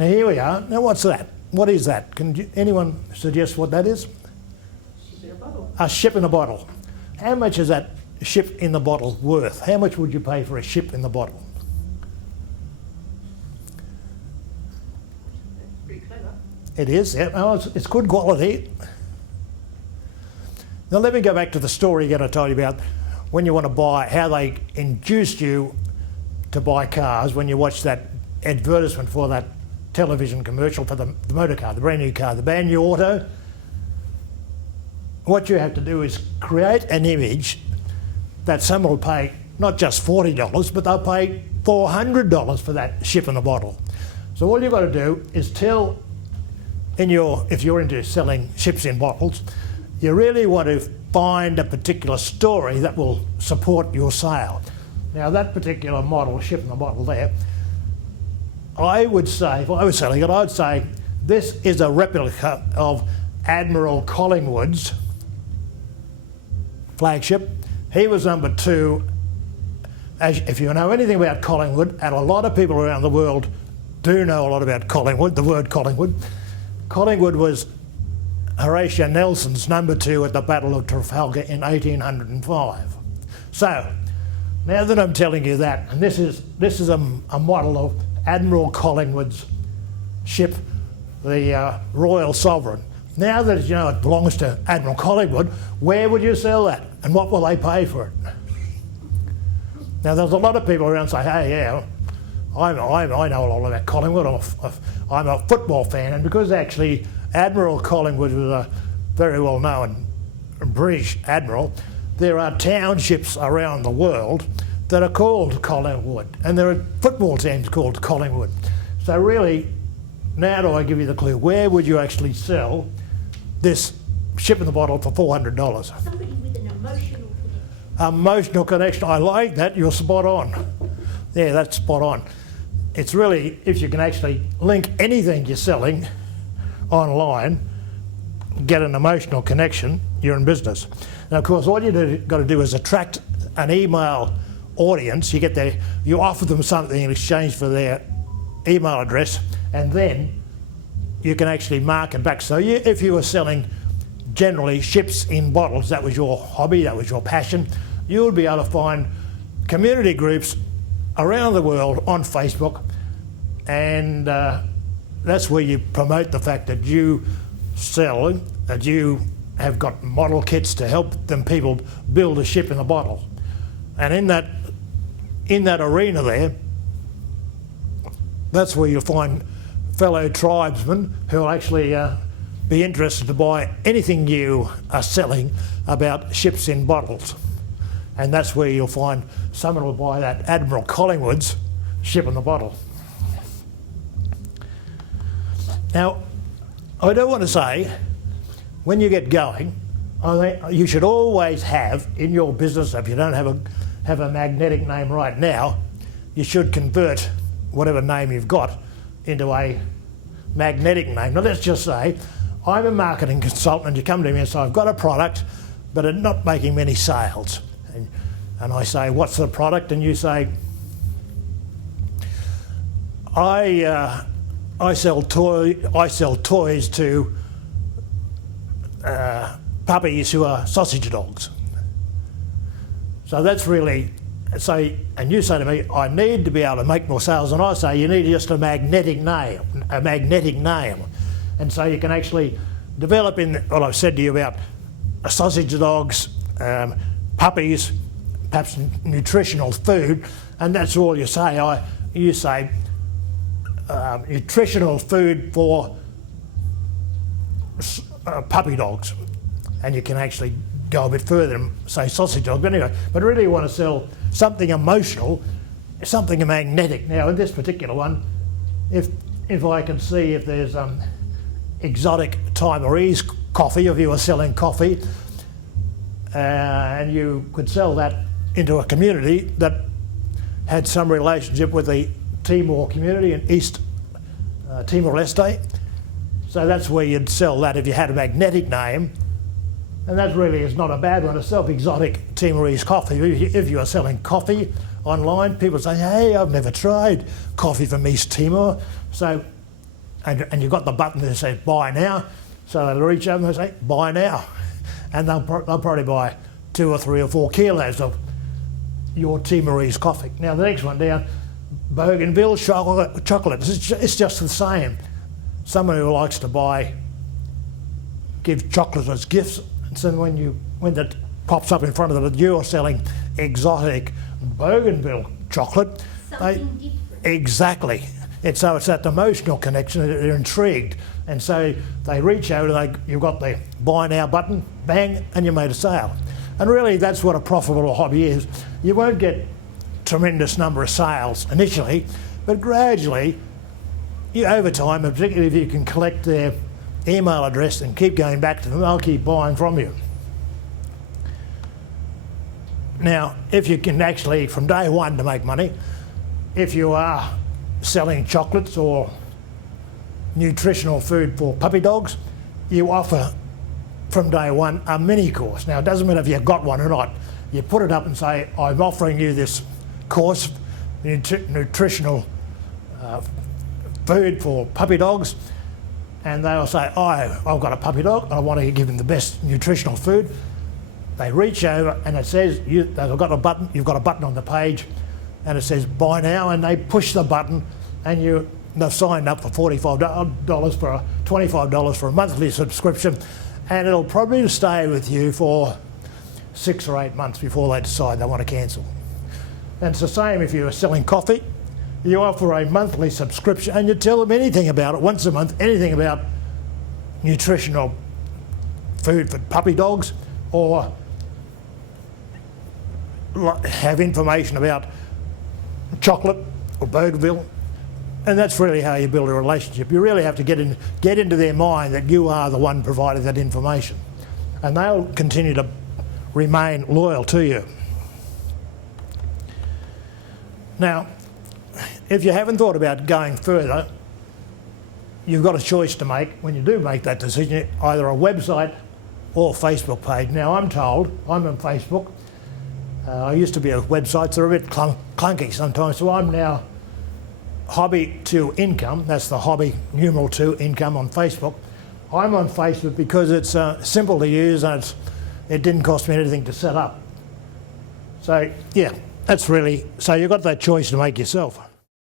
Now here we are. Now what's that? What is that? Anyone suggest what that is? Ship in a bottle. A ship in a bottle. How much is that ship in the bottle worth? How much would you pay for a ship in the bottle? Pretty clever. It is, yeah. Oh, it's good quality. Now let me go back to the story again I told you about when you want to buy, how they induced you to buy cars when you watch that advertisement for that television commercial for the motor car, the brand new car, the brand new auto. What you have to do is create an image that someone will pay not just $40, but they'll pay $400 for that ship in a bottle. So all you've got to do is tell, if you're into selling ships in bottles, you really want to find a particular story that will support your sale. Now that particular model, ship in the bottle there, I would say, if I was selling it, I'd say this is a replica of Admiral Collingwood's flagship. He was number 2. If you know anything about Collingwood, and a lot of people around the world do know a lot about Collingwood, the word Collingwood. Collingwood was Horatio Nelson's number 2 at the Battle of Trafalgar in 1805. So, now that I'm telling you that, and this is a model of Admiral Collingwood's ship, the Royal Sovereign. Now that you know it belongs to Admiral Collingwood, where would you sell that? And what will they pay for it? Now there's a lot of people around say, hey, yeah, I know a lot about Collingwood, I'm a football fan, and because actually Admiral Collingwood was a very well known British admiral, there are townships around the world that are called Collingwood, and there are football teams called Collingwood. So really, now do I give you the clue, where would you actually sell this ship in the bottle for $400? Somebody with an emotional connection. Emotional connection, I like that, you're spot on. Yeah, that's spot on. It's really, if you can actually link anything you're selling online, get an emotional connection, you're in business. Now of course what you've got to do is attract an email audience. You offer them something in exchange for their email address, and then you can actually market back. So if you were selling generally ships in bottles, that was your hobby, that was your passion, you would be able to find community groups around the world on Facebook, and that's where you promote the fact that you sell, that you have got model kits to help them people build a ship in a bottle. And in that arena there, that's where you'll find fellow tribesmen who will actually be interested to buy anything you are selling about ships in bottles. And that's where you'll find someone will buy that Admiral Collingwood's ship in the bottle. Now, I do want to say, when you get going, I think you should always have in your business, if you don't have a magnetic name right now, you should convert whatever name you've got into a magnetic name. Now let's just say, I'm a marketing consultant and you come to me and say, I've got a product, but it's not making many sales. And I say, what's the product? And you say, I sell toys to puppies who are sausage dogs. So that's really, and you say to me, I need to be able to make more sales, and I say you need just a magnetic name. And so you can actually develop in what I've said to you about sausage dogs, puppies, perhaps nutritional food, and that's all you say. You say nutritional food for puppy dogs, and you can actually go a bit further and say sausage dogs. But anyway, but really you want to sell something emotional, something magnetic. Now in this particular one, if I can see if there's exotic Timorese coffee, if you were selling coffee, and you could sell that into a community that had some relationship with the Timor community in East Timor-Leste. So that's where you'd sell that if you had a magnetic name. And that really is not a bad one to sell, exotic Timorese coffee. If you are selling coffee online, people say, hey, I've never tried coffee from East Timor. So and you've got the button that says buy now, so they'll reach over and say buy now, and they'll probably buy 2 or 3 or 4 kilos of your Timorese coffee. Now the next one down, Bougainville chocolate. It's just the same. Someone who likes to give chocolate as gifts, and so when that pops up in front of them, you're selling exotic Bougainville chocolate. Something different. Exactly. So it's that emotional connection, they're intrigued. And so they reach out and you've got the buy now button, bang, and you made a sale. And really that's what a profitable hobby is. You won't get tremendous number of sales initially, but gradually, over time, and particularly if you can collect their email address and keep going back to them, they'll keep buying from you. Now, if you can actually, from day one to make money, if you are selling chocolates or nutritional food for puppy dogs, you offer from day one a mini course. Now it doesn't matter if you've got one or not. You put it up and say, I'm offering you this course, nutritional food for puppy dogs, and they'll say, I've got a puppy dog and I want to give him the best nutritional food. They reach over and it says, they've got a button, you've got a button on the page and it says buy now, and they push the button and they've signed up for $45 for $25 for a monthly subscription, and it'll probably stay with you for 6 or 8 months before they decide they want to cancel. And it's the same if you're selling coffee. You offer a monthly subscription and you tell them anything about it once a month, anything about nutritional food for puppy dogs, or have information about chocolate or Bougainville. And that's really how you build a relationship. You really have to get into their mind that you are the one providing that information, and they'll continue to remain loyal to you. Now, if you haven't thought about going further, you've got a choice to make when you do make that decision, either a website or Facebook page. Now I'm told, I'm on Facebook, I used to be on websites, they're a bit clunky sometimes, so I'm now Hobby to Income, that's the hobby numeral 2 income on Facebook. I'm on Facebook because it's simple to use and it didn't cost me anything to set up. So yeah, that's really, so you've got that choice to make yourself.